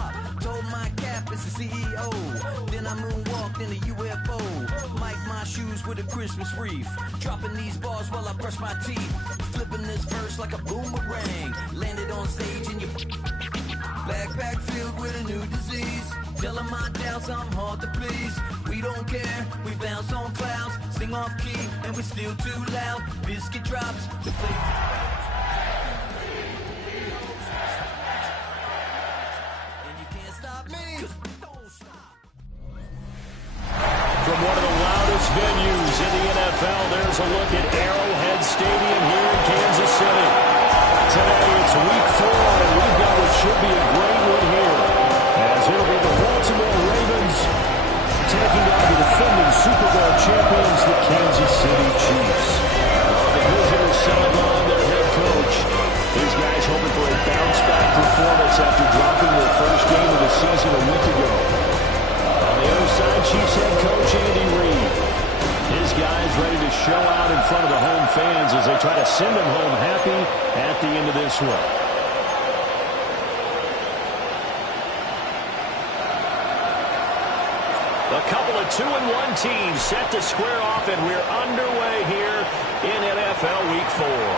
top. Told my cap it's the CEO. Then I moonwalked in a UFO. Mic my shoes with a Christmas wreath. Dropping these bars while I brush my teeth. Flipping this verse like a boomerang. Landed on stage in your backpack filled with a new disease. Tell 'em my doubts, I'm hard to please. We don't care, we bounce on clouds. Sing off key, and we're still too loud. Biscuit drops, the place. And you can't stop me, 'cause we don't stop. From one of the loudest venues in the NFL, there's a look at Arrowhead Stadium here in Kansas City. Today it's week 4, and we've got what should be a great one here, as it'll be the Baltimore Ravens taking on the defending Super Bowl champions, the Kansas City Chiefs. On the visitor sideline, their head coach. These guys hoping for a bounce-back performance after dropping their first game of the season a week ago. On the other side, Chiefs head coach Andy Reid. His guys ready to show out in front of the home fans as they try to send them home happy at the end of this one. A couple of 2-1 teams set to square off, and we're underway here in NFL Week 4.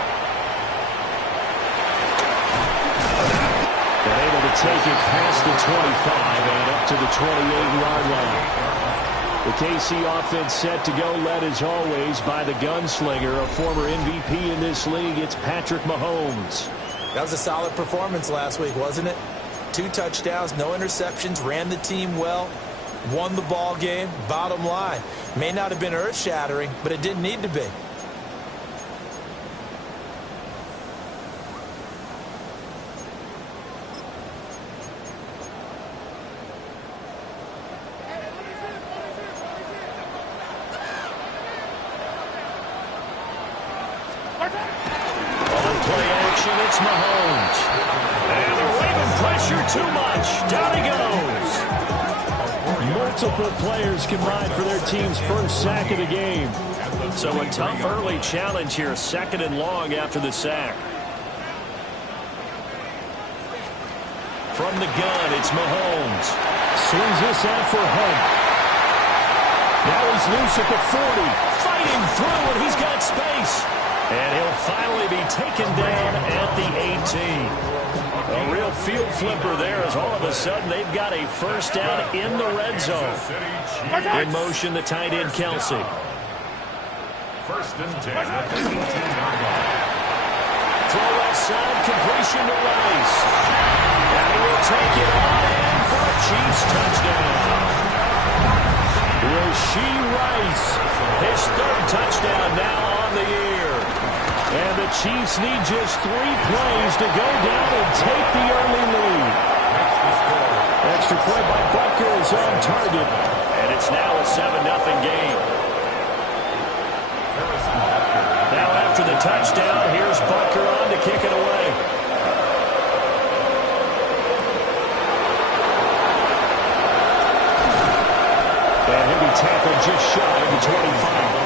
They're able to take it past the 25 and up to the 28-yard line. The KC offense set to go, led as always by the gunslinger, a former MVP in this league. It's Patrick Mahomes. That was a solid performance last week, wasn't it? 2 touchdowns, no interceptions, ran the team well, won the ball game. Bottom line, may not have been earth-shattering, but it didn't need to be. It's Mahomes. And the Raven pressure too much. Down he goes. Multiple players combined for their team's first sack of the game. So a tough early challenge here, 2nd and long after the sack. From the gun, it's Mahomes. Swings this out for Hunt. Now he's loose at the 40. Fighting through, and he's got space. And he'll finally be taken down at the 18. A real field flipper there, as all of a sudden they've got a first down in the red zone. In motion, the tight end, Kelsey. 1st and 10. Throw outside, completion to Rice. And he will take it on in for a Chiefs touchdown. Rashee Rice, his 3rd touchdown now on the year. And the Chiefs need just 3 plays to go down and take the early lead. Extra play by Butker is on target. And it's now a 7-0 game. Now after the touchdown, here's Butker on to kick it away. And he'll be tackled just shy of the 25.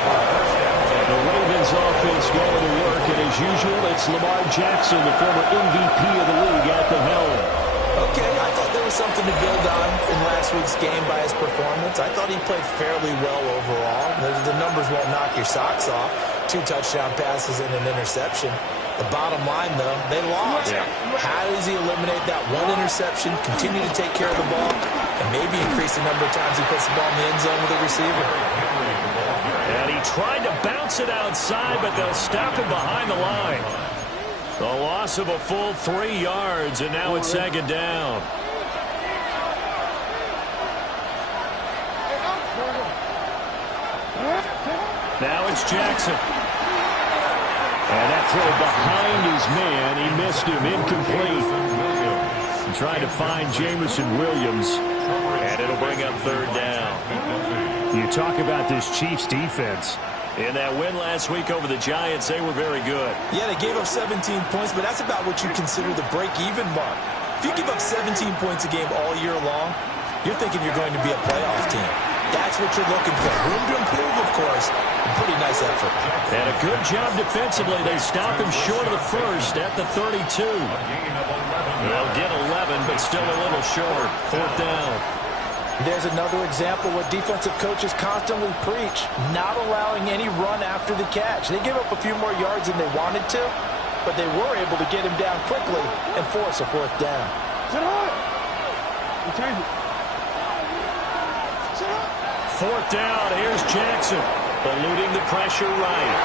The Ravens offense going to work, and as usual, it's Lamar Jackson, the former MVP of the league, at the helm. Okay, I thought there was something to build on in last week's game by his performance. I thought he played fairly well overall. The numbers won't knock your socks off. 2 touchdown passes and an interception. The bottom line, though, they lost. Yeah. How does he eliminate that 1 interception, continue to take care of the ball, and maybe increase the number of times he puts the ball in the end zone with a receiver? And he tried to bounce it outside, but they'll stop him behind the line. The loss of a full 3 yards, and now it's 2nd down. Now it's Jackson. And that throw behind his man, he missed him, incomplete. And trying to find Jameson Williams, and it'll bring up 3rd down. You talk about this Chiefs defense. In that win last week over the Giants, they were very good. Yeah, they gave up 17 points, but that's about what you consider the break-even mark. If you give up 17 points a game all year long, you're thinking you're going to be a playoff team. That's what you're looking for. Room to improve, of course. A pretty nice effort. And a good job defensively. They stop him short of the first at the 32. They'll get 11, but still a little short. 4th down. There's another example what defensive coaches constantly preach, not allowing any run after the catch. They gave up a few more yards than they wanted to, but they were able to get him down quickly and force a 4th down. Sit up. 4th down. Here's Jackson, eluding the pressure right.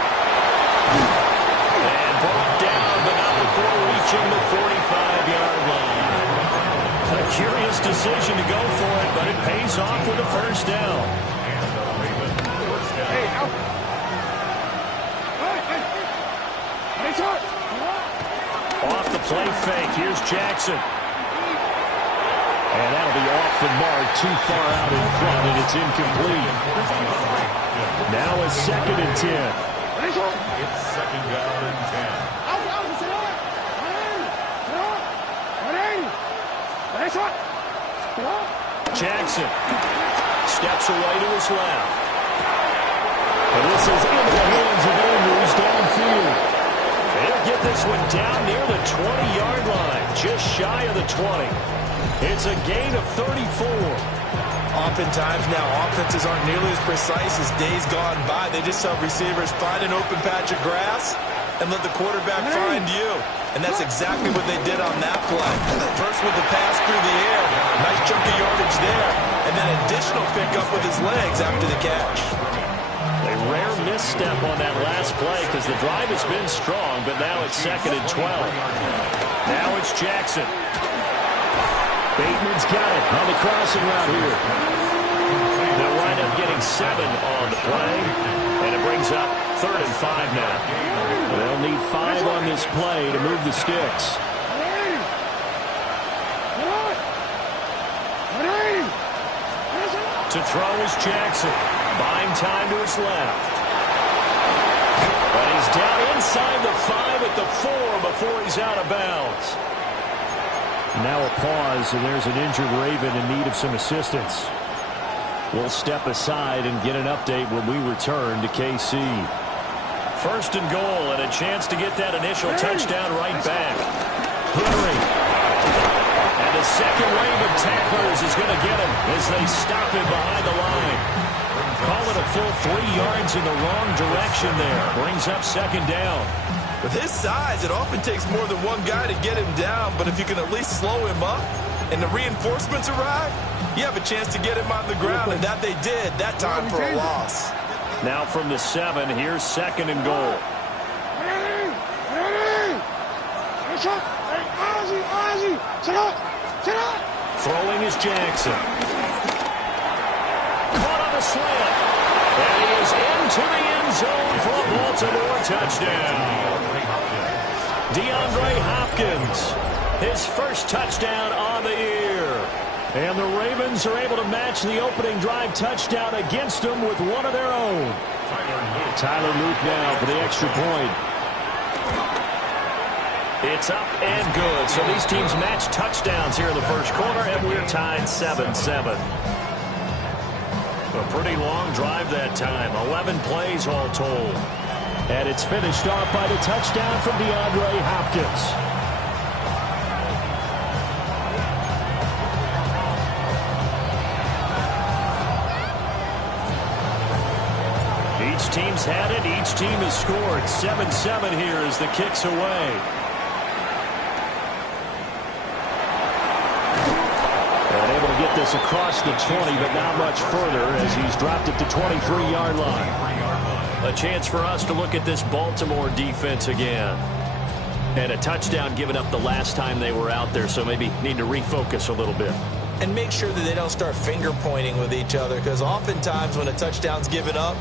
And brought down, but not before reaching the 45-yard line. A curious decision to go for it, but it pays off with a 1st down. Hey, out. Hey, shot. Off the play fake, here's Jackson. And that'll be off the mark, too far out in front, and it's incomplete. Now a 2nd and 10. It's 2nd down and 10. Jackson steps away to his left. And this is into the hands of Andrews downfield. They'll get this one down near the 20-yard line, just shy of the 20. It's a gain of 34. Oftentimes now, offenses aren't nearly as precise as days gone by. They just have receivers find an open patch of grass and let the quarterback find you. And that's exactly what they did on that play. First with the pass through the air. Nice chunk of yardage there. And then additional pickup with his legs after the catch. A rare misstep on that last play because the drive has been strong, but now it's 2nd and 12. Now it's Jackson. Bateman's got it on the crossing route here. They'll wind up getting 7 on the play, and it brings up 3rd and 5 now. They'll need 5 on this play to move the sticks. To throw is Jackson. Buying time to his left. But he's down inside the 5 at the 4 before he's out of bounds. Now a pause, and there's an injured Raven in need of some assistance. We'll step aside and get an update when we return to KC. 1st and goal, and a chance to get that initial touchdown right back. Henry. And the second wave of tacklers is going to get him as they stop him behind the line. Call it a full 3 yards in the wrong direction there. Brings up 2nd down. With his size, it often takes more than one guy to get him down, but if you can at least slow him up and the reinforcements arrive, you have a chance to get him on the ground, and that they did that time for a loss. Now from the 7, here's 2nd and goal. Throwing is Jackson. Caught on the slant. And he is into the end zone for a Baltimore touchdown. DeAndre Hopkins, his 1st touchdown on the year. And the Ravens are able to match the opening drive touchdown against them with one of their own. Tyler Luke now for the extra point. It's up and good. So these teams match touchdowns here in the 1st quarter, and we're tied 7-7. A pretty long drive that time. 11 plays all told. And it's finished off by the touchdown from DeAndre Hopkins. Each team's had it. Each team has scored. 7-7 here as the kick's away. And able to get this across the 20, but not much further as he's dropped it to 23-yard line. A chance for us to look at this Baltimore defense again. And a touchdown given up the last time they were out there, so maybe need to refocus a little bit. And make sure that they don't start finger pointing with each other, because oftentimes when a touchdown's given up,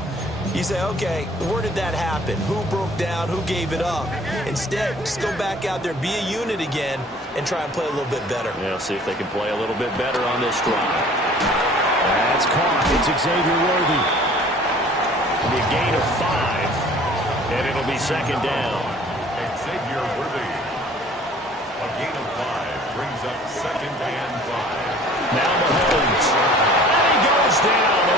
you say, okay, where did that happen? Who broke down? Who gave it up? Instead, just go back out there, be a unit again, and try and play a little bit better. Yeah, see if they can play a little bit better on this drive. That's caught. It's Xavier Worthy. The gain of 5, and it'll be 2nd down. Xavier Worthy. A gain of 5 brings up 2nd and 5. Now Mahomes. And he goes down. The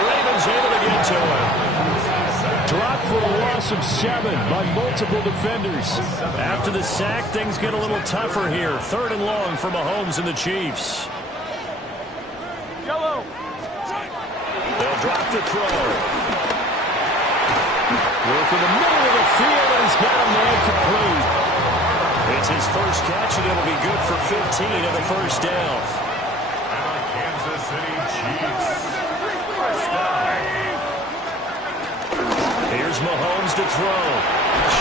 loss of 7 by multiple defenders. After the sack, things get a little tougher here. 3rd and long for Mahomes and the Chiefs. Yellow. They'll drop the throw. Work in the middle of the field, and he's got a man complete. It's his first catch, and it'll be good for 15 and a first down. And the Kansas City Chiefs. First down. Here's Mahomes to throw.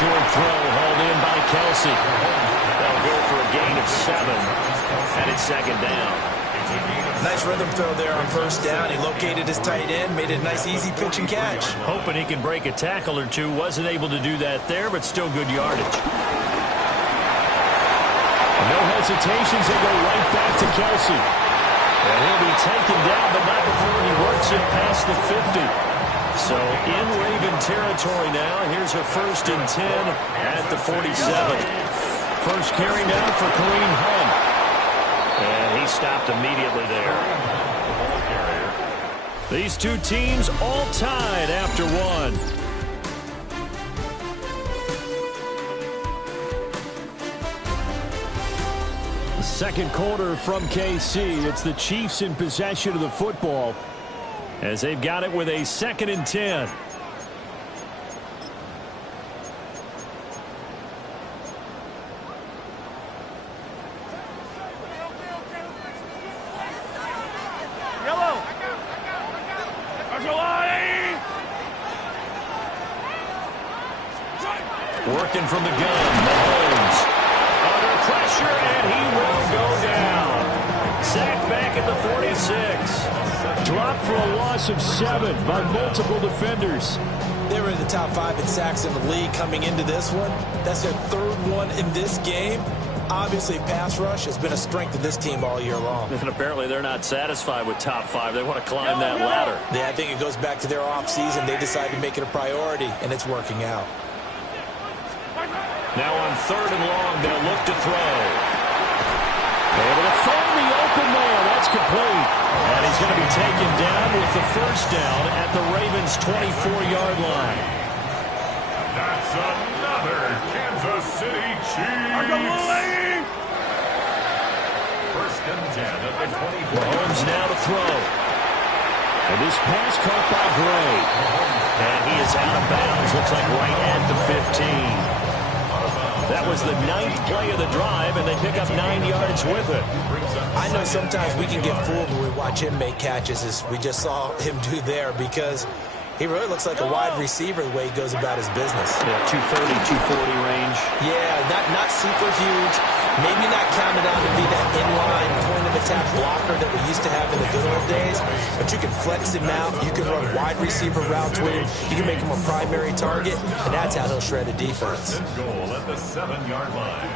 Short throw hauled in by Kelsey. They'll go for a gain of 7, and it's 2nd down. Nice rhythm throw there on first down. He located his tight end, made it a nice, easy pitch and catch. Hoping he can break a tackle or two. Wasn't able to do that there, but still good yardage. No hesitations. They go right back to Kelsey. And he'll be taken down, but not before he works it past the 50. So in Raven territory now. Here's a 1st and 10 at the 47. First carry down for Kareem Hunt. And he stopped immediately there. These two teams all tied after 1. The second quarter from KC. It's the Chiefs in possession of the football as they've got it with a 2nd and 10. Working from the gun, Mahomes under pressure, and he will go down. Sacked back at the 46. Dropped for a loss of 7 by multiple defenders. They were in the top 5 in sacks in the league coming into this one. That's their 3rd one in this game. Obviously, pass rush has been a strength of this team all year long. And apparently they're not satisfied with top 5. They want to climb that ladder. Yeah, I think it goes back to their offseason. They decided to make it a priority, and it's working out. Now on 3rd and long, they'll look to throw. Able to find the open man. That's complete. And he's going to be taken down with the first down at the Ravens' 24-yard line. That's another Kansas City Chiefs. 1st and 10 at the 24. Mahomes now to throw. And this pass caught by Gray. And he is out of bounds. Looks like right at the 15. That was the 9th play of the drive, and they pick up 9 yards with it. I know sometimes we can get fooled when we watch him make catches, as we just saw him do there, because he really looks like a wide receiver the way he goes about his business. Yeah, 230, 240 range. Yeah, not super huge. Maybe not counted on to be that inline point-of-attack blocker that we used to have in the good old days, but you can flex him out. You can run wide receiver routes with him. You can make him a primary target, and that's how he'll shred a defense. Goal at the 7-yard line.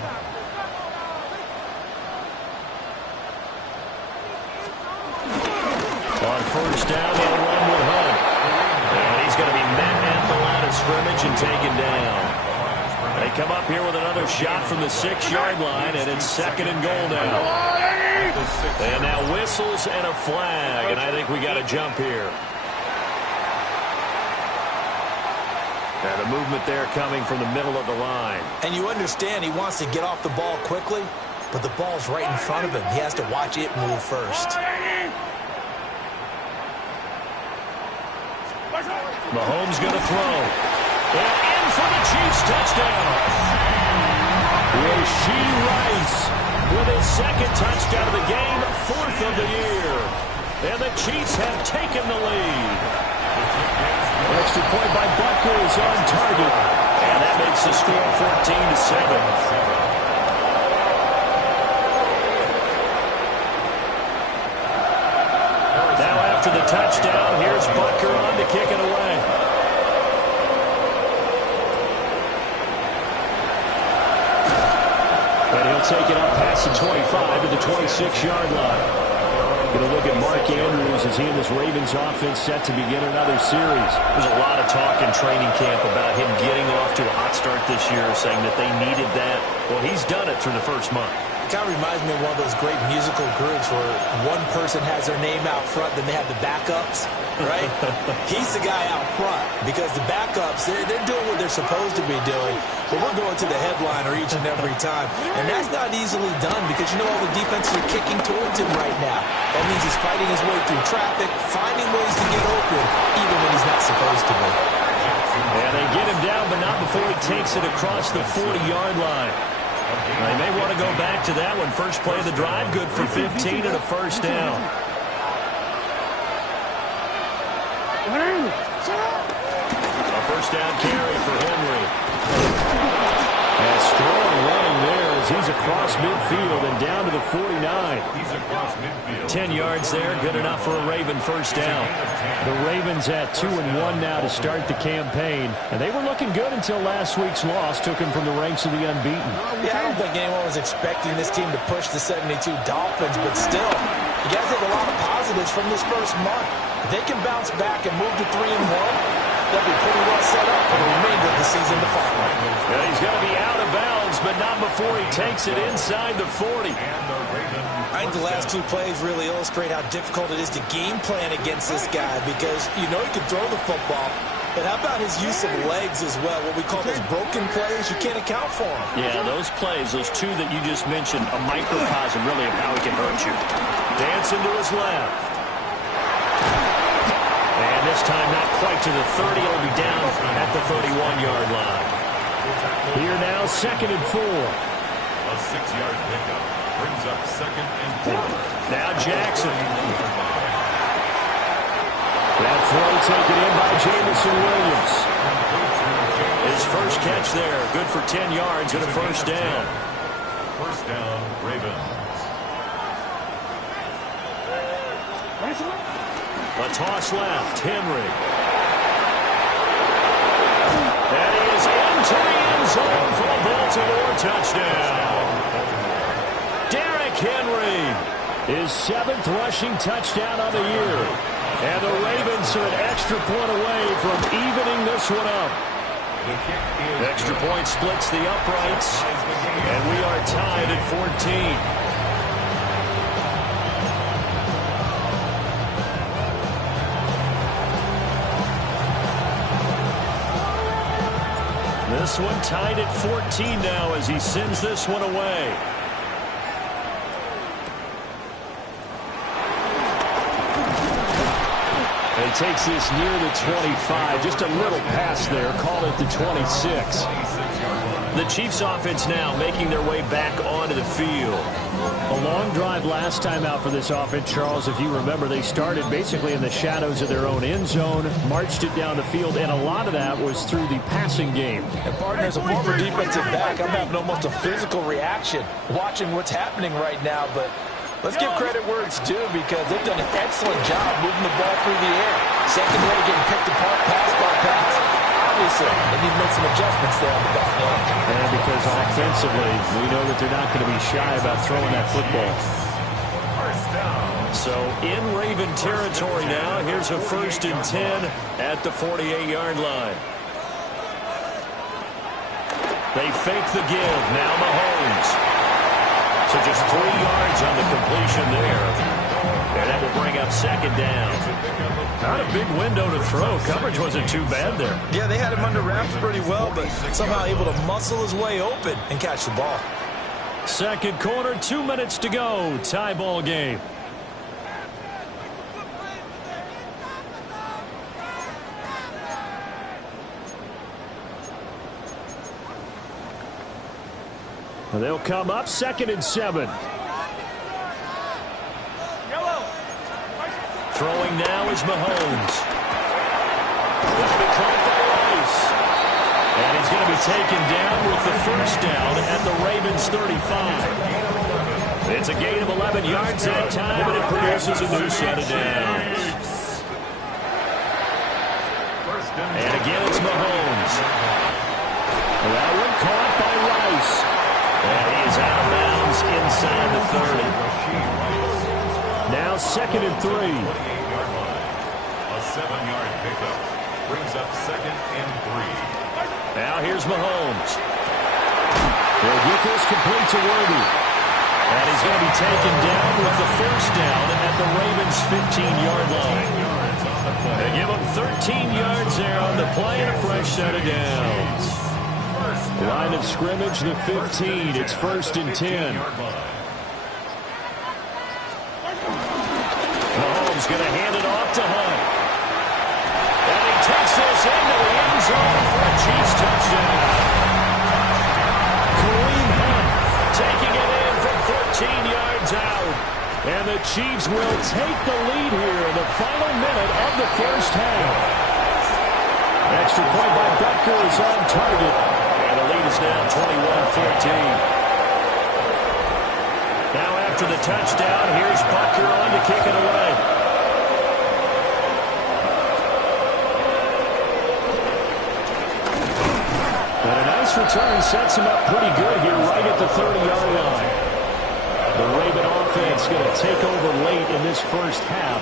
On first down, they'll run with Hunt. And he's going to be met at the line of scrimmage and taken down. They come up here with another shot from the 6-yard line, and it's 2nd and goal now. And now whistles and a flag, and I think we got a jump here. And the movement there coming from the middle of the line. And you understand he wants to get off the ball quickly, but the ball's right in front of him. He has to watch it move first. Mahomes going to throw. And in for the Chiefs touchdown. Rashee Rice with his 2nd touchdown of the game, 4th of the year. And the Chiefs have taken the lead. Extra point by Butker is on target. And that makes the score 14-7. After the touchdown, here's Butker on to kick it away. And he'll take it up past the 25 to the 26-yard line. Going to look at Mark Andrews as he and this Ravens offense set to begin another series. There's a lot of talk in training camp about him getting off to a hot start this year, saying that they needed that. Well, he's done it through the first month. It kind of reminds me of one of those great musical groups where one person has their name out front, then they have the backups, right? He's the guy out front because the backups, they're doing what they're supposed to be doing, but we're going to the headliner each and every time. And that's not easily done because you know all the defenses are kicking towards him right now. That means he's fighting his way through traffic, finding ways to get open, even when he's not supposed to be. And they get him down, but not before he takes it across the 40-yard line. They may want to go back to that one. First play of the drive, good for 15 and a first down. A first down carry for Henry. And strong running there as he's across midfield and down to the 49. He's across midfield. 10 yards there, good enough for a Raven first down. The Ravens at 2-1 now to start the campaign. And they were looking good until last week's loss took them from the ranks of the unbeaten. Yeah, I don't think anyone was expecting this team to push the 72 Dolphins, but still, you guys have a lot of positives from this first month. If they can bounce back and move to 3-1, they'll be pretty well set up for the remainder of the season to follow. Yeah, he's going to be out of bounds, but not before he takes it inside the 40. I think the last two plays really illustrate how difficult it is to game plan against this guy because you know he can throw the football, but how about his use of legs as well? What we call those broken plays, you can't account for them. Yeah, those plays, those two that you just mentioned, a microcosm really of how he can hurt you. Dancing to his left. And this time not quite to the 30. It'll be down at the 31-yard line. Here now, 2nd and 4. A 6-yard pickup brings up 2nd and 4. Now Jackson. That throw taken in by Jamison Williams. His first catch there, good for 10 yards and a first down. First down, Ravens. A toss left, Henry. That is into the end zone for a Baltimore touchdown. Derrick Henry, his 7th rushing touchdown of the year. And the Ravens are an extra point away from evening this one up. Extra point splits the uprights, and we are tied at 14. This one tied at 14 now as he sends this one away. He takes this near the 25. Just a little pass there. Call it the 26. The Chiefs offense now making their way back onto the field. A long drive last time out for this offense, Charles. If you remember, they started basically in the shadows of their own end zone, marched it down the field, and a lot of that was through the passing game. And partner, as a former defensive back, I'm having almost a physical reaction watching what's happening right now, but let's give credit where it's due because they've done an excellent job moving the ball through the air. Secondary getting picked apart, pass by pass. Obviously, they need to make some adjustments there on the back end. And because offensively, we know that they're not going to be shy about throwing that football. So in Raven territory now, here's a 1st and 10 at the 48-yard line. They fake the give. Now Mahomes. So just 3 yards on the completion there. And that will bring up 2nd down. Not a big window to throw. Coverage wasn't too bad there. Yeah, they had him under wraps pretty well, but somehow able to muscle his way open and catch the ball. 2nd quarter, 2 minutes to go. Tie ball game. They'll come up 2nd and 7. Throwing now is Mahomes. That'll be caught by Rice. And he's going to be taken down with the first down at the Ravens 35. It's a gain of 11 yards that time, and it produces a new set of downs. And again, it's Mahomes. That one caught by Rice. And he is out of bounds inside the 30. Now 2nd and 3. A 7-yard pickup brings up 2nd and 3. Now here's Mahomes. He'll get this complete to Worthy. And he's going to be taken down with the first down at the Ravens' 15-yard line. They give him 13 yards there on the play and a fresh set of downs. Line of scrimmage, the 15. It's 1st and 10. Mahomes going to hand it off to Hunt. And he takes this into the end zone for a Chiefs touchdown. Kareem Hunt taking it in from 14 yards out. And the Chiefs will take the lead here in the final minute of the first half. Extra point by Butker is on target. And the lead is now 21-14. Now after the touchdown, here's Butker on to kick it away. And a nice return sets him up pretty good here right at the 30-yard line. The Raven offense going to take over late in this first half.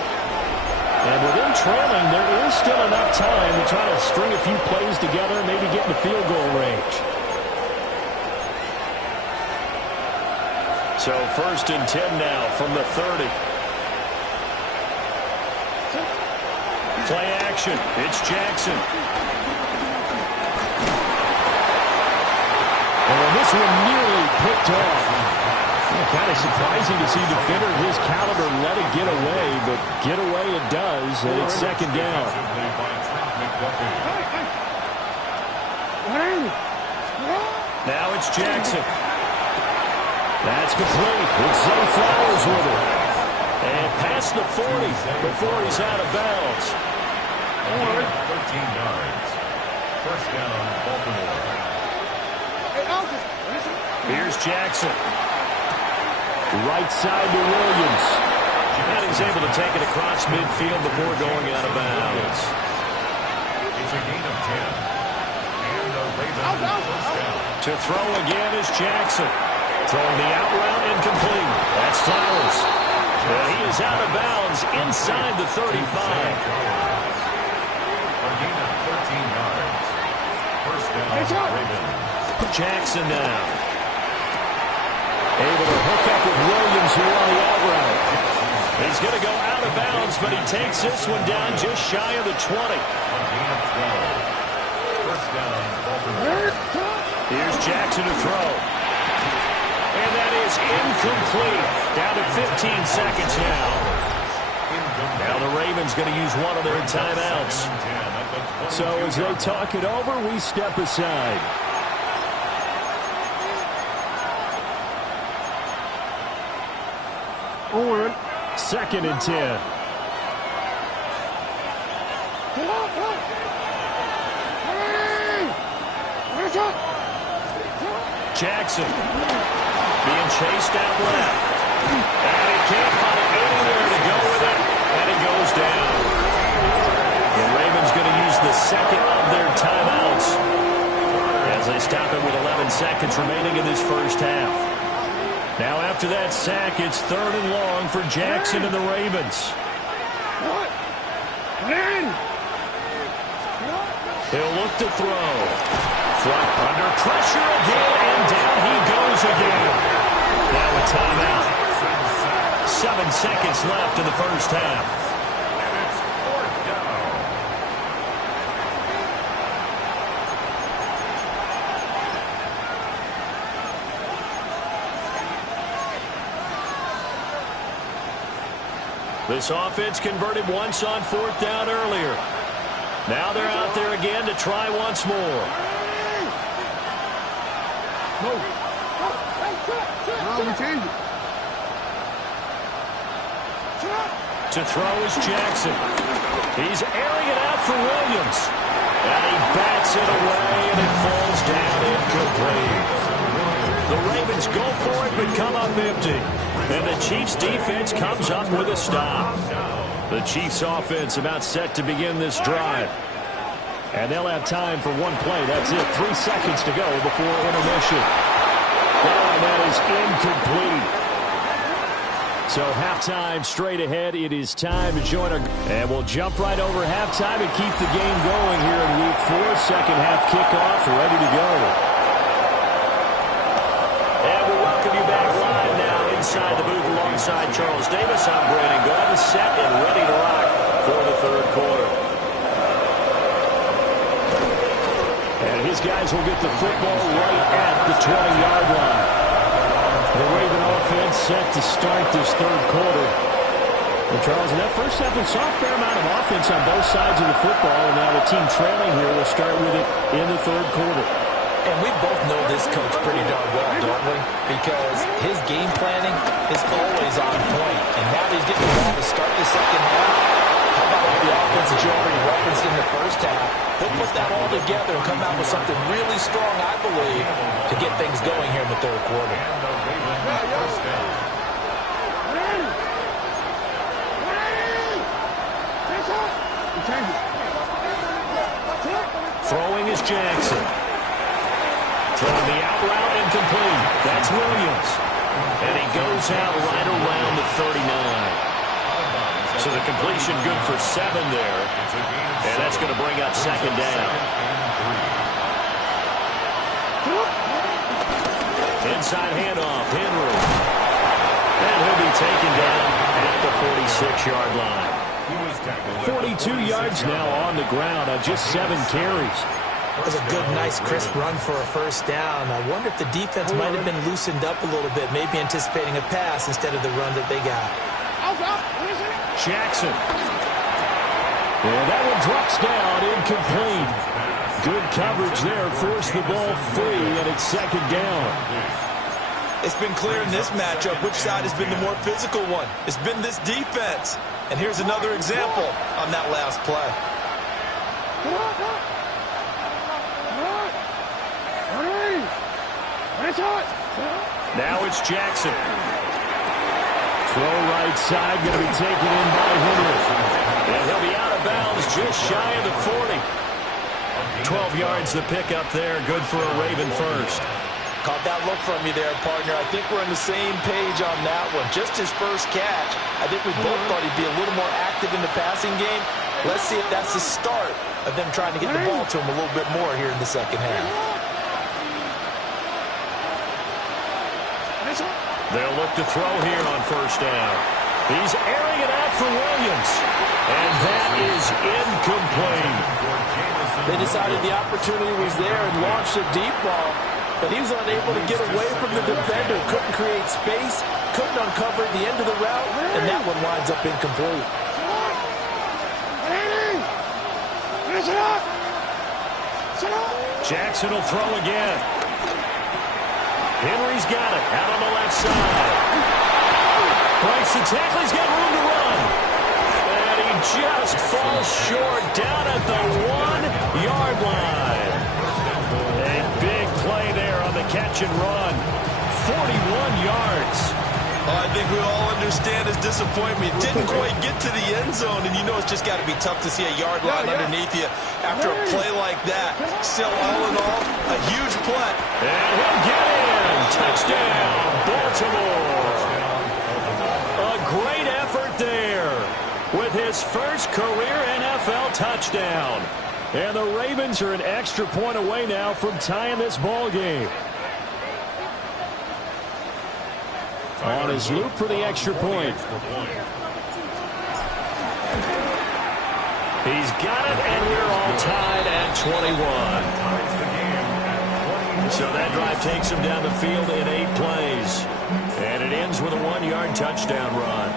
And with them trailing, there is still enough time to try to string a few plays together, maybe get in the field goal range. So 1st and 10 now from the 30. Play action. It's Jackson. And this one nearly picked off. Kind of surprising to see a defender of his caliber let it get away, but get away it does, and it's 2nd down. Now it's Jackson. That's complete. It's Zay Flowers with it. And past the 40 before he's out of bounds. 13 yards. First down, Baltimore. Here's Jackson. Right side to Williams. And he's able to take it across midfield before going out of bounds. It's a gain of 10. And the Ravens first down. To throw again is Jackson. Throwing the out route incomplete. That's Flowers. And he is out of bounds inside the 35. A gain of 13 yards. First down, Ravens. Jackson now. Able to hook up with Williams here on the out route. He's going to go out of bounds, but he takes this one down just shy of the 20. A gain of 12. First down, Baltimore. Here's Jackson to throw. And that is incomplete. Down to 15 seconds now. Now the Ravens going to use one of their timeouts. So as they talk it over, we step aside. Forward. 2nd and 10. Jackson being chased out left. And he can't find anywhere to go with it. And he goes down. The Ravens going to use the second of their timeouts as they stop it with 11 seconds remaining in this first half. Now after that sack, it's 3rd and long for Jackson and the Ravens. He'll look to throw. Front under pressure again, and down he goes again. Now a timeout. 7 seconds left in the first half. And it's 4th down. This offense converted once on 4th down earlier. Now they're out there again to try once more. To throw is Jackson. He's airing it out for Williams. And he bats it away, and it falls down incomplete. The Ravens go for it, but come up empty. And the Chiefs' defense comes up with a stop. The Chiefs' offense about set to begin this drive. And they'll have time for one play. That's it. 3 seconds to go before intermission. And that is incomplete. So halftime straight ahead. It is time to join our... And we'll jump right over halftime and keep the game going here in Week 4. Second half kickoff ready to go. And we'll welcome you back live now inside the booth alongside Charles Davis. I'm Brandon Gaudin, set and ready to rock for the third quarter. And his guys will get the football right at the 20-yard line. The Raven offense set to start this third quarter. And Charles, in that first half, we saw a fair amount of offense on both sides of the football, and now the team trailing here will start with it in the third quarter. And we both know this coach pretty darn well, don't we? Because his game planning is always on point. And now that he's getting the ball to start the second half, how about all the offense that you already referenced in the first half? He'll put that all together and come out with something really strong, I believe, to get things going here in the third quarter. Throwing is Jackson. Throwing the out route incomplete. That's Williams. And he goes out right around the 39. So the completion good for 7 there. And that's going to bring up second down. Inside handoff, Henry. And he'll be taken down at the 46-yard line. 42 yards now on the ground on just 7 carries. That was a good, nice, crisp run for a first down. I wonder if the defense might have been loosened up a little bit, maybe anticipating a pass instead of the run that they got. Jackson. And that one drops down, incomplete. Good coverage there, forced the ball free, and it's second down. It's been clear in this matchup which side has been the more physical one. It's been this defense. And here's another example on that last play. Now it's Jackson. Throw right side, going to be taken in by Henry. And he'll be out of bounds just shy of the 40. 12 yards the pickup there, good for a Raven first. Caught that look from you there, partner. I think we're on the same page on that one. Just his first catch. I think we both thought he'd be a little more active in the passing game. Let's see if that's the start of them trying to get the ball to him a little bit more here in the second half. They'll look to throw here on first down. He's airing it out for Williams. And that is incomplete. They decided the opportunity was there and launched a deep ball. But he was unable to get away from the defender. Couldn't create space. Couldn't uncover the end of the route. And that one winds up incomplete. Jackson will throw again. Henry's got it. Out on the left side. Breaks the tackle. He's got room to run. And he just falls short down at the 1-yard line. A big play there on the catch and run. 41 yards. I think we all understand his disappointment. Didn't quite get to the end zone, and you know it's just got to be tough to see a yard line underneath you after a play like that. Still, all in all, a huge play. And he'll get in. Touchdown, Baltimore. A great effort there with his first career NFL touchdown. And the Ravens are an extra point away now from tying this ball game. On his loop for the extra point. He's got it, and we're all tied at 21. So that drive takes him down the field in 8 plays. And it ends with a 1-yard touchdown run.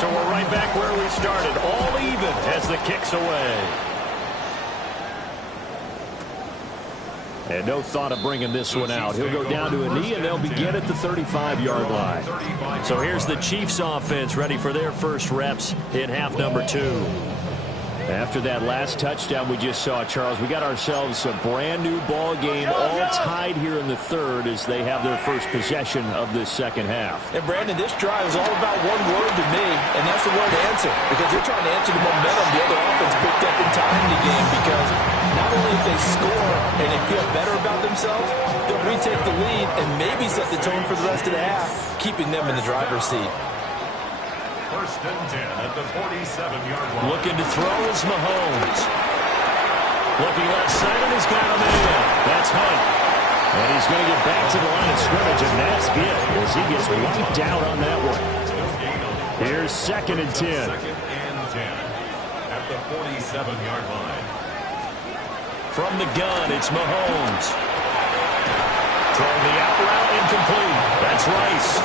So we're right back where we started, all even as the kick's away. And no thought of bringing this one out. He'll go down to a knee, and they'll begin at the 35-yard line. So here's the Chiefs offense ready for their first reps in half number 2. After that last touchdown we just saw, Charles, we got ourselves a brand-new ball game, all tied here in the third as they have their first possession of this second half. And, Brandon, this drive is all about one word to me, and that's the word answer. Because they're trying to answer the momentum the other offense picked up in time in the game. Because not only if they score and they feel better about themselves, they'll retake the lead and maybe set the tone for the rest of the half, keeping them in the driver's seat. First and 10 at the 47-yard line. Looking to throw is Mahomes. Looking left side, and he's got him in. That's Hunt. And he's going to get back to the line of scrimmage, and that's it as he gets wiped out on that one. Here's 2nd and 10. 2nd and 10 at the 47-yard line. From the gun, it's Mahomes. Throwing the out route, incomplete. That's Rice.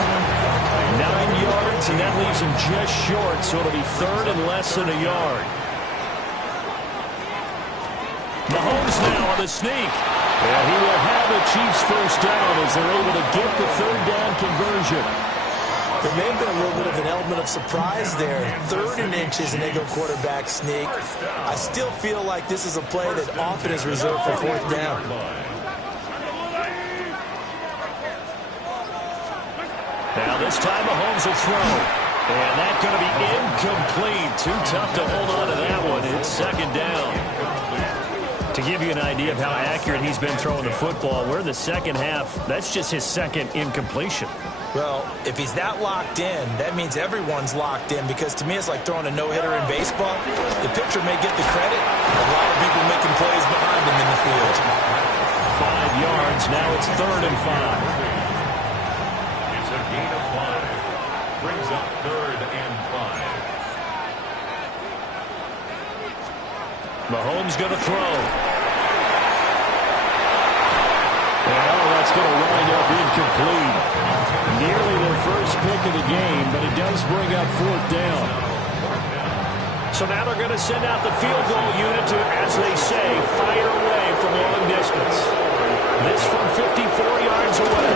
9 yards, and that leaves him just short, so it'll be 3rd and less than a yard. Mahomes now on the sneak. And he will have the Chiefs first down as they're able to get the 3rd down conversion. There may have been a little bit of an element of surprise there. 3rd and inches, and they go quarterback sneak. I still feel like this is a play that often is reserved for 4th down. Now this time Mahomes will throw. And that's going to be incomplete. Too tough to hold on to that one. It's 2nd down. To give you an idea of how accurate he's been throwing the football, we're in the 2nd half. That's just his 2nd incompletion. Well, if he's that locked in, that means everyone's locked in, because to me it's like throwing a no-hitter in baseball. The pitcher may get the credit. A lot of people making plays behind him in the field. 5 yards. Now it's 3rd and 5. It's a gain of 5. Brings up 3rd and 5. Mahomes going to throw. Well, that's going to wind up incomplete. Nearly their first pick of the game, but it does bring up 4th down. So now they're going to send out the field goal unit to, as they say, fire away from long distance. This from 54 yards away.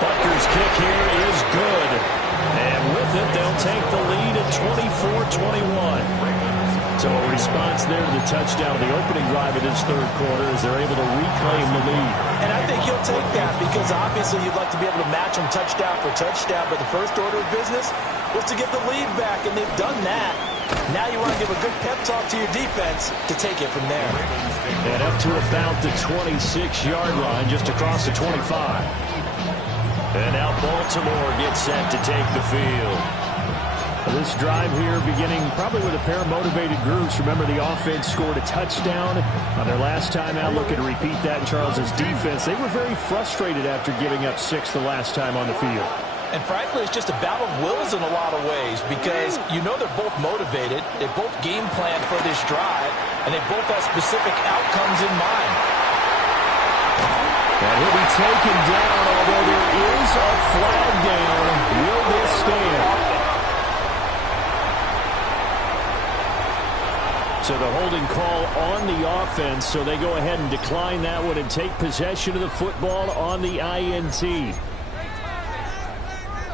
Butker's kick here is good. And with it, they'll take the lead at 24-21. So a response there to the touchdown, the opening drive of this 3rd quarter, as they're able to reclaim the lead. And I think he'll take that, because obviously you'd like to be able to match him touchdown for touchdown, but the first order of business was to get the lead back, and they've done that. Now you want to give a good pep talk to your defense to take it from there. And up to about the 26-yard line, just across the 25. And now Baltimore gets set to take the field. This drive here beginning probably with a pair of motivated groups. Remember, the offense scored a touchdown on their last time out. Looking to repeat that in Charles's defense. They were very frustrated after giving up 6 the last time on the field. And frankly, it's just a battle of wills in a lot of ways, because you know they're both motivated. They both game planned for this drive, and they both have specific outcomes in mind. And he'll be taken down, although there is a flag down. Will this stand? So the holding call on the offense, so they go ahead and decline that one and take possession of the football on the INT.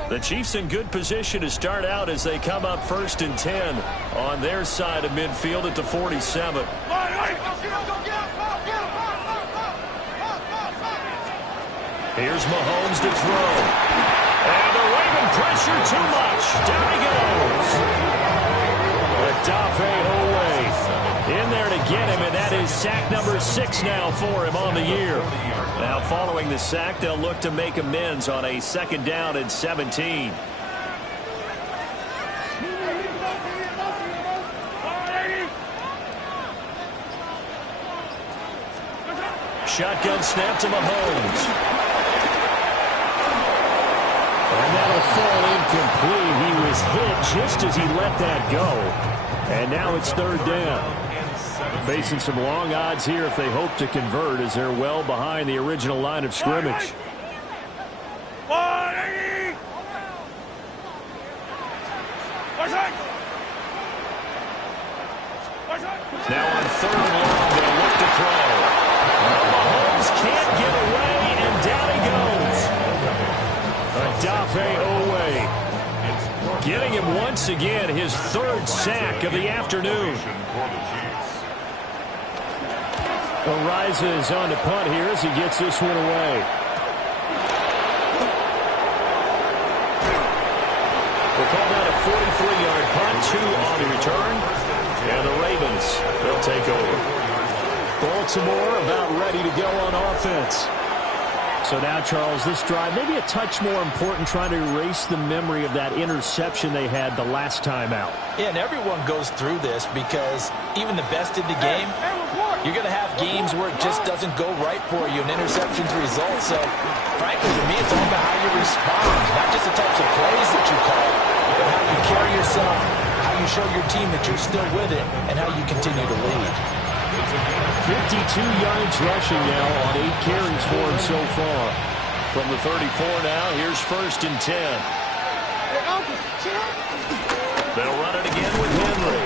The Chiefs in good position to start out as they come up 1st and 10 on their side of midfield at the 47. Here's Mahomes to throw. And the Raven pressure too much. Down he goes. Dafe in there to get him, and that is sack number 6 now for him on the year. Now following the sack, they'll look to make amends on a 2nd down and 17. Shotgun snap to Mahomes. And that'll fall incomplete. He was hit just as he let that go. And now it's 3rd down. Facing some long odds here if they hope to convert, as they're well behind the original line of scrimmage. Now on 3rd and long, they'll look to throw. Mahomes can't get away, and down he goes. Dafe Owe getting him once again his 3rd sack of the afternoon. Ariza is on to punt here as he gets this one away. We'll call that a 43-yard punt, 2 on the return. And the Ravens, they'll take over. Baltimore about ready to go on offense. So now, Charles, this drive maybe a touch more important, trying to erase the memory of that interception they had the last time out. Yeah, and everyone goes through this, because even the best in the game You're going to have games where it just doesn't go right for you, and interceptions result. So, frankly, to me, it's all about how you respond, not just the types of plays that you call, but how you carry yourself, how you show your team that you're still with it, and how you continue to lead. 52 yards rushing now on 8 carries for him so far. From the 34 now, here's 1st and 10. They'll run it again with Henry.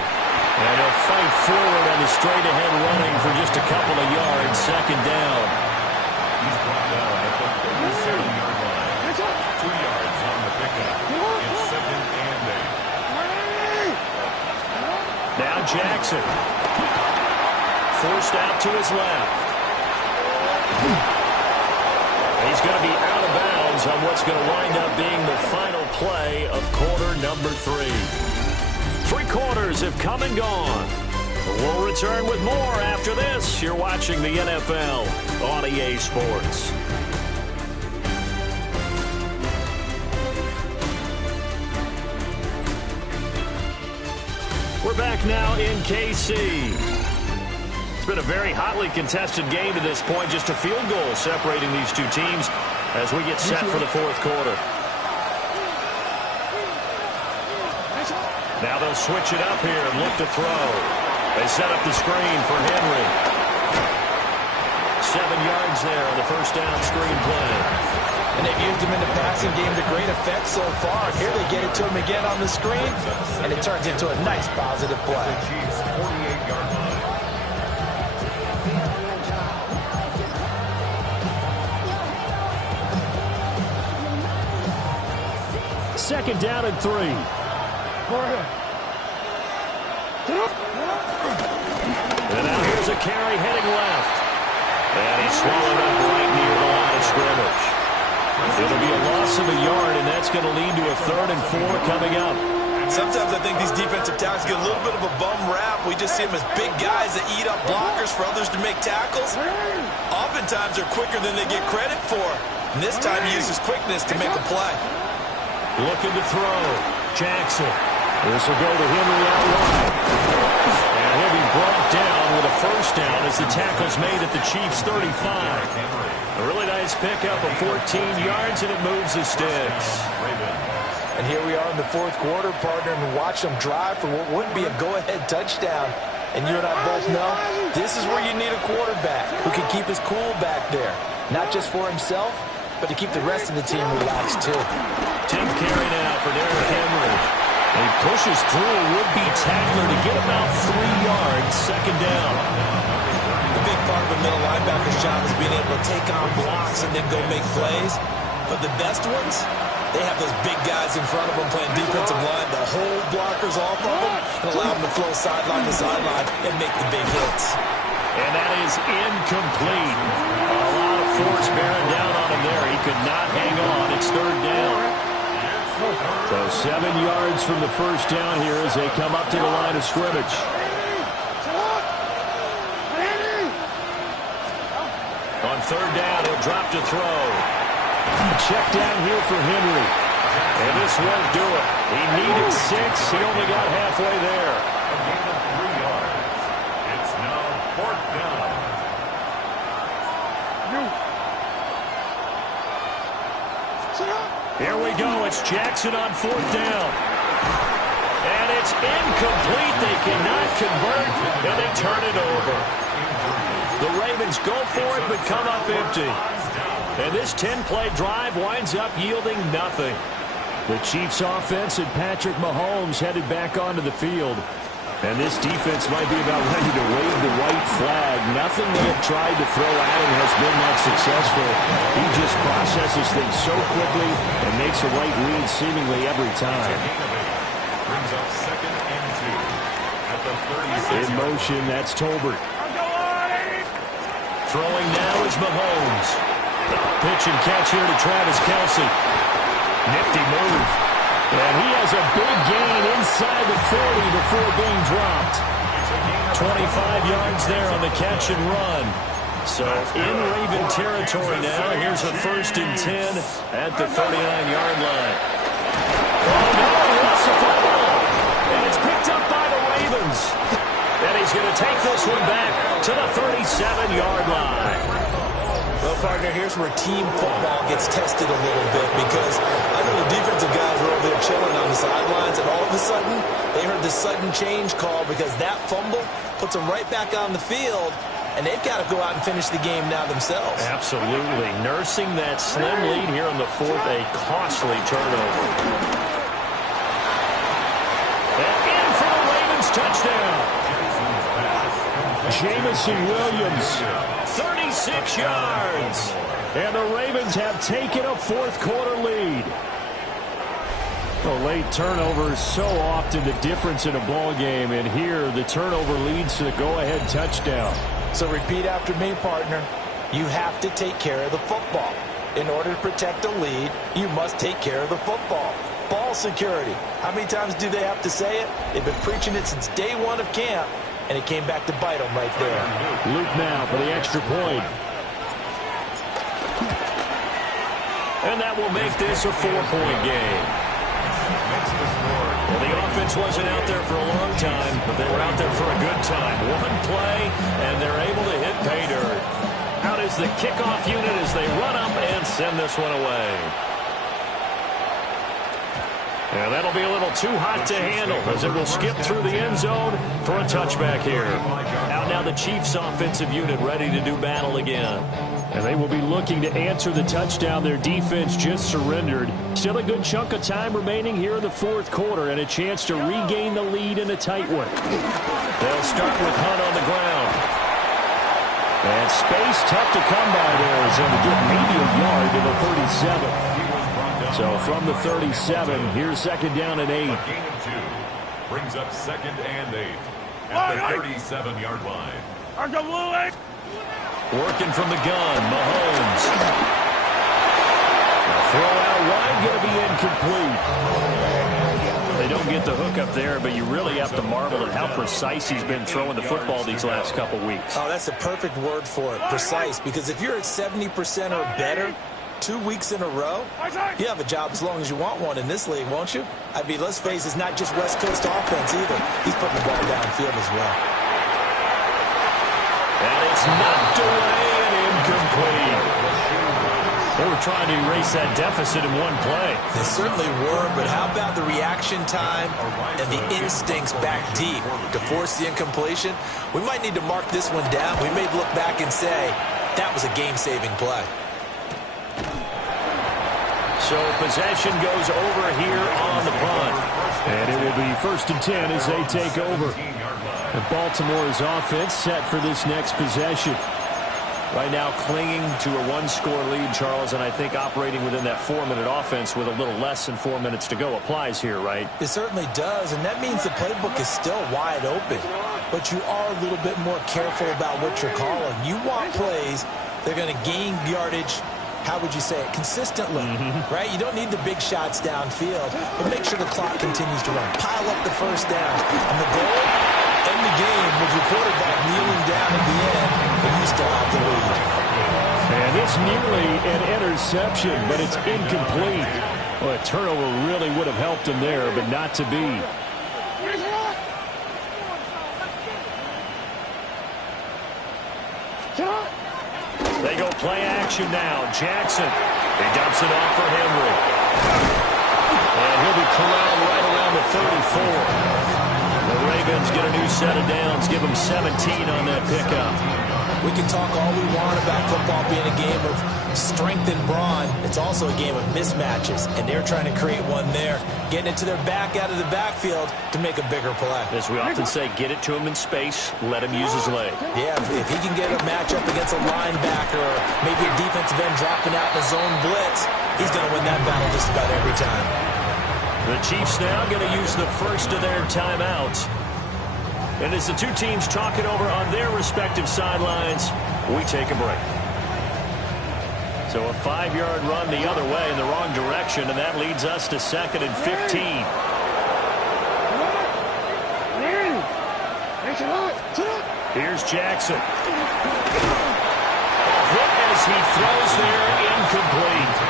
And he'll fight forward on the straight-ahead running for just a couple of yards. 2nd down. He's brought down at the 37-yard line. 2 yards on the pickup. It's 2nd and 8. Now Jackson. Forced out to his left. He's going to be out of bounds on what's going to wind up being the final play of quarter number 3. 3 quarters have come and gone. We'll return with more after this. You're watching the NFL on EA Sports. We're back now in KC. It's been a very hotly contested game to this point. Just a field goal separating these two teams as we get set for the 4th quarter. Now they'll switch it up here and look to throw. They set up the screen for Henry. 7 yards there on the 1st down screen play. And they've used him in the passing game to great effect so far. Here they get it to him again on the screen, and it turns into a nice positive play. Chiefs 48-yard line. 2nd down and 3. And now here's a carry heading left. And he's swallowed up right near the line of scrimmage. It'll be a loss of a yard, and that's going to lead to a 3rd and 4 coming up. Sometimes I think these defensive tackles get a little bit of a bum rap. We just see them as big guys that eat up blockers for others to make tackles. Oftentimes they're quicker than they get credit for. And this time he uses quickness to make a play. Looking to throw. Jackson. This will go to Henry out wide. And he'll be brought down with a 1st down as the tackle's made at the Chiefs' 35. A really nice pickup of 14 yards, and it moves the sticks. And here we are in the 4th quarter, partner, and watch them drive for what would be a go-ahead touchdown. And you and I both know this is where you need a quarterback who can keep his cool back there. Not just for himself, but to keep the rest of the team relaxed, too. 10th carry now for Derrick Henry. He pushes through a would-be tackler to get about 3 yards. 2nd down. The big part of a middle linebacker's job is being able to take on blocks and then go make plays. But the best ones, they have those big guys in front of them playing defensive line to hold blockers off of them and allow them to flow sideline to sideline and make the big hits. And that is incomplete. A lot of force bearing down on him there. He could not hang on. It's 3rd down. So 7 yards from the 1st down here as they come up to the line of scrimmage. On 3rd down, he'll drop to throw. Check down here for Henry. And this won't do it. He needed 6. He only got halfway there. A gain of 3 yards. It's now 4th down. Here we go. It's Jackson on 4th down. And it's incomplete. They cannot convert, and they turn it over. The Ravens go for it, but come up empty. And this 10-play drive winds up yielding nothing. The Chiefs offense and Patrick Mahomes headed back onto the field. And this defense might be about ready to wave the white flag. Nothing they have tried to throw at him has been that successful. He just processes things so quickly and makes a right read seemingly every time. Brings up 2nd and 2 at the 36. In motion, that's Tolbert. Throwing now is Mahomes. Pitch and catch here to Travis Kelce. Nifty move. And he has a big gain inside the 40 before being dropped. 25 yards there on the catch and run. So in Raven territory now. Here's a 1st and 10 at the 39-yard line. Oh, no, he lost the football. And it's picked up by the Ravens. And he he's going to take this one back to the 37-yard line. Well, partner, here's where team football gets tested a little bit because I know the defensive guys were over there chilling on the sidelines, and all of a sudden, they heard the sudden change call because that fumble puts them right back on the field, and they've got to go out and finish the game now themselves. Absolutely. Nursing that slim lead here in the fourth, a costly turnover. And in for the Ravens touchdown. Jamison Williams, 36 yards. And the Ravens have taken a fourth-quarter lead. Late turnovers so often the difference in a ball game, and here the turnover leads to the go-ahead touchdown. So repeat after me, partner. You have to take care of the football. In order to protect a lead, you must take care of the football. Ball security. How many times do they have to say it? They've been preaching it since day one of camp, and it came back to bite them right there. Luke now for the extra point. And that will make this a 4-point game. Well, the offense wasn't out there for a long time, but they were out there for a good time. One play, and they're able to hit pay dirt. Out is the kickoff unit as they run up and send this one away. And that'll be a little too hot to handle as it will skip through the end zone for a touchback here. Out now the Chiefs offensive unit ready to do battle again. And they will be looking to answer the touchdown their defense just surrendered. Still a good chunk of time remaining here in the fourth quarter and a chance to regain the lead in a tight one. They'll start with Hunt on the ground. And space tough to come by there as they get maybe a yard to the 37. So from the 37, here's second down and 8. Gain of 2 brings up second and 8 at the 37-yard line. Working from the gun, Mahomes. The throw out wide, going to be incomplete. They don't get the hook up there, but you really have to marvel at how precise he's been throwing the football these last couple weeks. Oh, that's the perfect word for it, precise, because if you're at 70% or better 2 weeks in a row, you have a job as long as you want one in this league, won't you? I mean, let's face it, it's not just West Coast offense either. He's putting the ball downfield as well. And it's knocked away and incomplete. They were trying to erase that deficit in one play. They certainly were, but how about the reaction time and the instincts back deep to force the incompletion? We might need to mark this one down. We may look back and say, that was a game-saving play. So possession goes over here on the punt. And it will be 1st and 10 as they take over. And Baltimore's offense set for this next possession. Right now clinging to a one-score lead, Charles, and I think operating within that 4-minute offense with a little less than 4 minutes to go applies here, right? It certainly does, and that means the playbook is still wide open. But you are a little bit more careful about what you're calling. You want plays that are going to gain yardage, how would you say it, consistently, right? You don't need the big shots downfield, but make sure the clock continues to run. Pile up the first down. And the goal, end the game with your quarterback kneeling down at the end, and you still have the lead. And it's nearly an interception, but it's incomplete. Well, a turnover really would have helped him there, but not to be. They go play action now. Jackson. He dumps it off for Henry. And he'll be corralled right around the 34. The Ravens get a new set of downs. Give them 17 on that pickup. We can talk all we want about football being a game of strength and brawn. It's also a game of mismatches, and they're trying to create one there, getting it to their back out of the backfield to make a bigger play. As we often say, get it to him in space, let him use his leg. Yeah, if he can get a matchup against a linebacker or maybe a defensive end dropping out in a zone blitz, he's going to win that battle just about every time. The Chiefs now going to use the first of their timeouts. And as the two teams talk it over on their respective sidelines, we take a break. So a 5-yard run the other way in the wrong direction, and that leads us to 2nd and 15. Here's Jackson. A hit as he throws there, incomplete.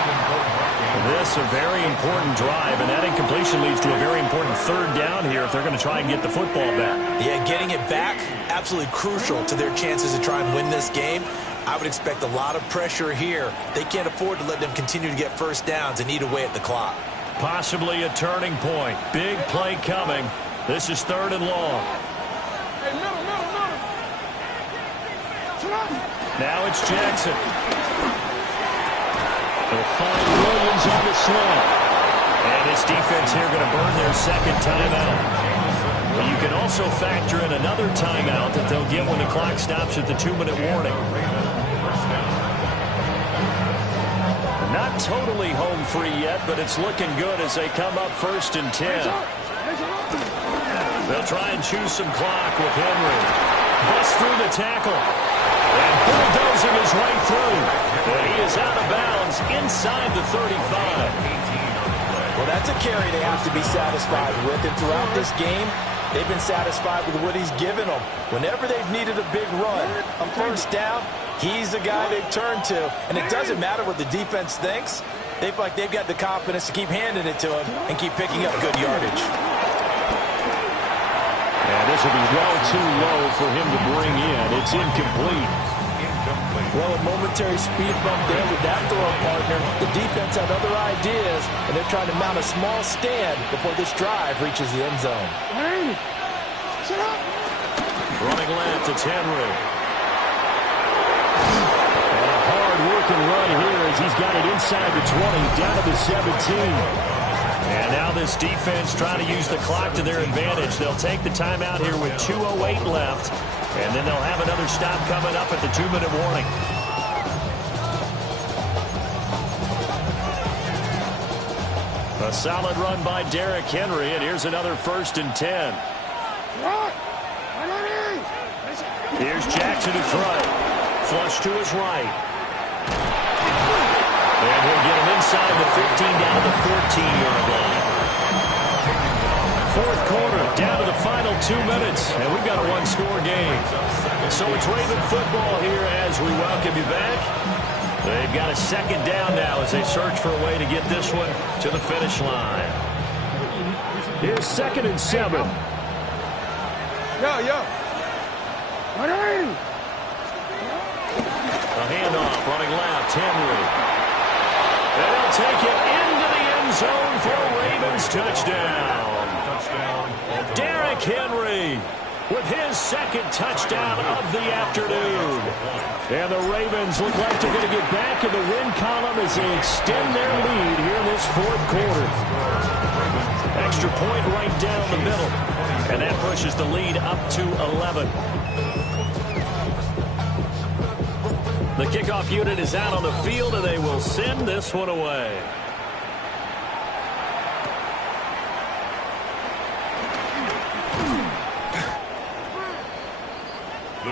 This a very important drive, and that incompletion leads to a very important third down here if they're going to try and get the football back. Yeah, getting it back, absolutely crucial to their chances to try and win this game. I would expect a lot of pressure here. They can't afford to let them continue to get first downs and eat away at the clock. Possibly a turning point. Big play coming. This is 3rd and long. Hey, middle. Now it's Jackson. They'll find Williams on the slant. And this defense here going to burn their second timeout. But you can also factor in another timeout that they'll get when the clock stops at the 2-minute warning. Not totally home free yet, but it's looking good as they come up 1st and 10. They'll try and choose some clock with Henry. Busts through the tackle. And bulldozing his way through. And he is out of bounds inside the 35. Well, that's a carry they have to be satisfied with. And throughout this game, they've been satisfied with what he's given them. Whenever they've needed a big run, a first down, he's the guy they've turned to. And it doesn't matter what the defense thinks. They feel like they've got the confidence to keep handing it to him and keep picking up good yardage. And this will be well too low for him to bring in. It's incomplete. Well, a momentary speed bump there with that throw partner. The defense had other ideas, and they're trying to mount a small stand before this drive reaches the end zone. Running left, it's Henry. And a hard-working run here as he's got it inside the 20, down to the 17. And now this defense trying to use the clock to their advantage. They'll take the timeout here with 2:08 left, and then they'll have another stop coming up at the 2-minute warning. A solid run by Derrick Henry, and here's another 1st and 10. Here's Jackson to throw. Flush to his right. And he'll get him inside the 15 down to the 14-yard line. 4th quarter, down to the final 2 minutes, and we've got a 1-score game. So it's Raven football here as we welcome you back. They've got a 2nd down now as they search for a way to get this one to the finish line. Here's 2nd and 7. Yeah. A handoff, running left, Henry. And they'll take it into the end zone for a Ravens touchdown. Derrick Henry with his 2nd touchdown of the afternoon. And the Ravens look like they're going to get back in the win column as they extend their lead here in this 4th quarter. Extra point right down the middle. And that pushes the lead up to 11. The kickoff unit is out on the field, and they will send this one away.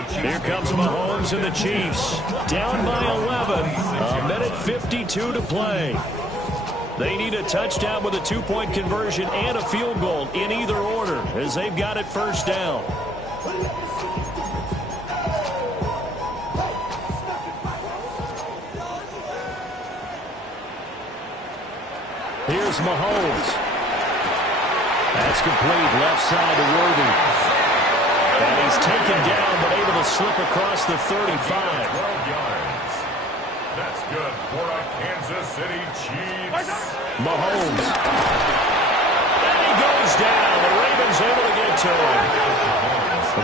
Here comes Mahomes and the Chiefs. Down by 11. A minute 52 to play. They need a touchdown with a 2-point conversion and a field goal in either order as they've got it 1st down. Here's Mahomes. That's complete. Left side to Worthy. And he's taken down but able to slip across the 35. 12 yards. That's good for a Kansas City Chiefs. Mahomes. And he goes down. The Ravens able to get to him.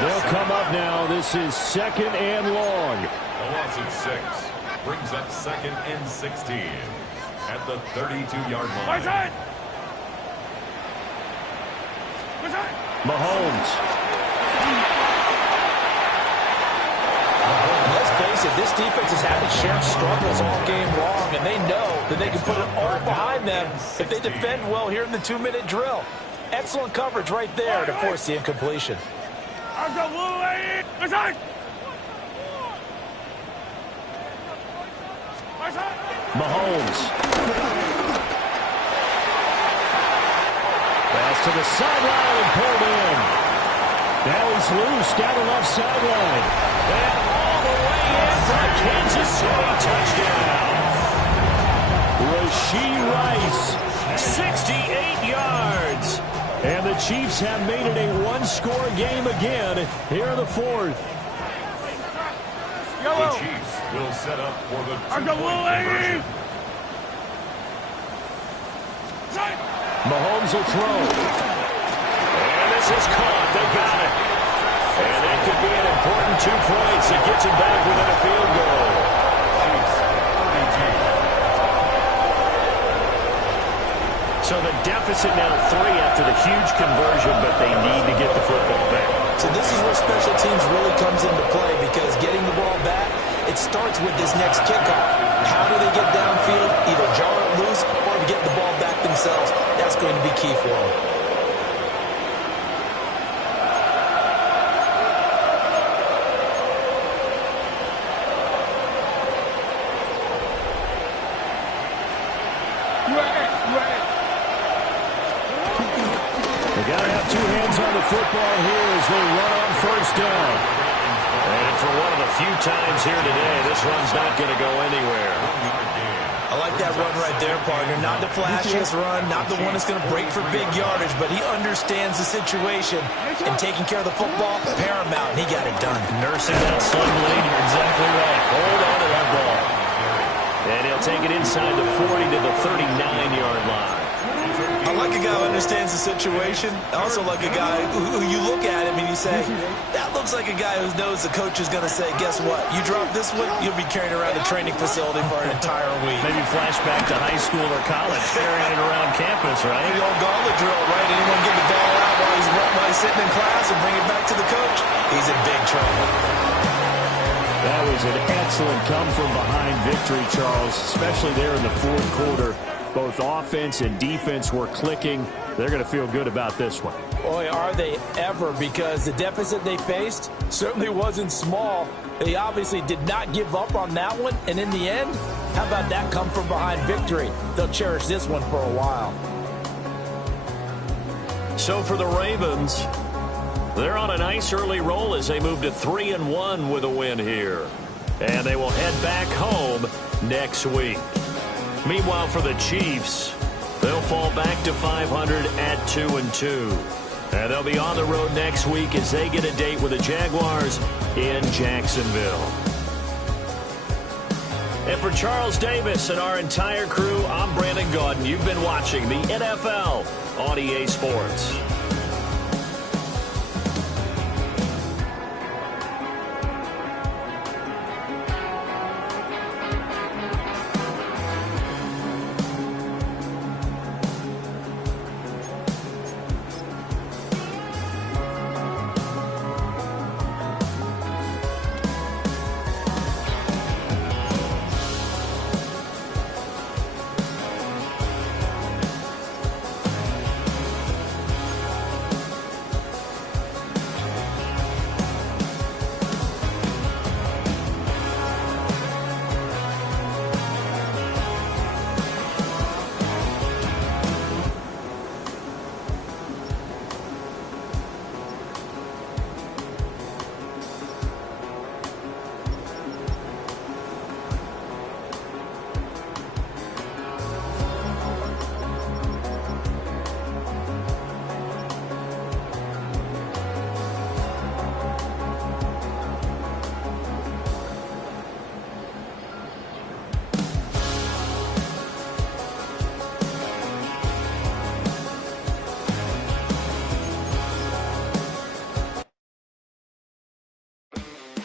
They'll come up now. This is 2nd and long. A loss of 6 brings up 2nd and 16 at the 32-yard line. Mahomes. Let's face it, this defense has had its share of struggles all game long, and they know that they can put it all behind them if they defend well here in the 2-minute drill. Excellent coverage right there to force the incompletion. Mahomes. Pass to the sideline and pulled in. Now he's loose down the left sideline. And all the way in for a Kansas City touchdown. Rashee Rice, 68 yards. And the Chiefs have made it a one-score game again here in the fourth. The Chiefs will set up for the two-point conversion. Mahomes will throw. And this is caught. They got it. And that could be an important 2 points. It gets him back within a field goal. Chiefs 32. So the deficit now 3 after the huge conversion, but they need to get the football back. So this is where special teams really comes into play, because getting the ball back, it starts with this next kickoff. How do they get downfield, either jar it loose or to get the ball back themselves? That's going to be key for them. They got to have 2 hands on the football here as they run on first down. And for one of the few times here today, this run's not going to go anywhere. I like that run right there, partner. Not the flashiest run, not the one that's going to break for big yardage, but he understands the situation, and taking care of the football, paramount, and he got it done. Nursing that sling lead, you're exactly right. Hold on to that ball. And he'll take it inside the 40 to the 39-yard line. I like a guy who understands the situation. I also like a guy who you look at him and you say, that looks like a guy who knows the coach is going to say, guess what? You drop this one, you'll be carrying around the training facility for an entire week. Maybe flashback to high school or college, carrying it around campus, right? The old gauntlet drill, right? Anyone get the ball out while he's sitting in class and bring it back to the coach? He's in big trouble. That was an excellent come-from-behind victory, Charles, especially there in the fourth quarter. Both offense and defense were clicking. They're going to feel good about this one. Boy, are they ever, because the deficit they faced certainly wasn't small. They obviously did not give up on that one, and in the end, how about that come-from-behind victory? They'll cherish this one for a while. So for the Ravens, they're on a nice early roll as they move to 3-1 with a win here. And they will head back home next week. Meanwhile, for the Chiefs, they'll fall back to 500 at 2-2. And they'll be on the road next week as they get a date with the Jaguars in Jacksonville. And for Charles Davis and our entire crew, I'm Brandon Gaudin. You've been watching the NFL on EA Sports.